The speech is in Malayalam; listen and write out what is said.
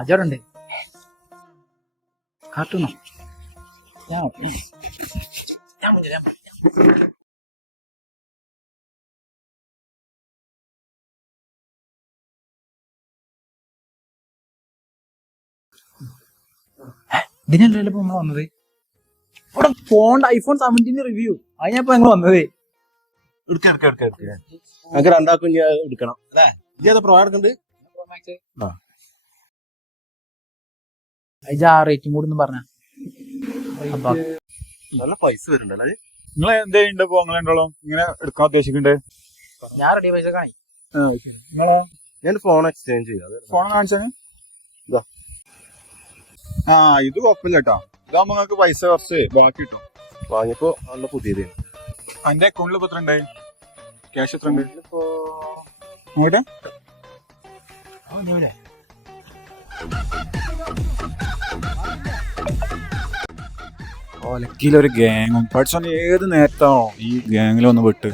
അജറുണ്ട് കാട്ടുന്നോ ഞാൻ ഇതിനല്ലല്ലോ ഇപ്പൊ നമ്മൾ വന്നത്. ഇവിടെ ഫോണിന്റെ ഐഫോൺ 17 റിവ്യൂ അത് ഞാൻ ഇപ്പൊ ഞങ്ങൾ വന്നത്. ഞങ്ങൾക്ക് രണ്ടാൾക്കും എടുക്കണം അല്ലേ? ഇതേതാ പ്രോ എടുക്കണ്ട്? റേറ്റിംഗ് കൂടി പറഞ്ഞ നല്ല പൈസ വരുന്നുണ്ടല്ലേ? നിങ്ങൾ എന്തേലുണ്ട് ഇപ്പൊ നിങ്ങൾ ഉണ്ടോളൂ ഇങ്ങനെ എടുക്കാൻ ഉദ്ദേശിക്കണ്ടേ? ഞാൻ റെഡി പൈസ കാണി. നിങ്ങളോ? ഞാൻ ഫോൺ എക്സ്ചേഞ്ച് ചെയ്യാം. ഫോൺ കാണിച്ചാണ്. ഇത് കുഴപ്പമില്ല കേട്ടോ. ഇതാകുമ്പോ നിങ്ങൾക്ക് പൈസ കുറച്ച് ബാക്കി കിട്ടും. വാങ്ങിയപ്പോ നല്ല പുതിയത്. എന്റെ അക്കൗണ്ടിൽ ഇപ്പൊ എത്ര ഉണ്ട്? ക്യാഷ് എത്ര ഉണ്ട്? നോക്കട്ടെ. ഒലക്കിലൊരു ഗ്യാങ്ങും പഠിച്ചോണ്ട് ഏത് നേരത്താണോ ഈ ഗ്യാങ്ങിലൊന്ന് വിട്ട്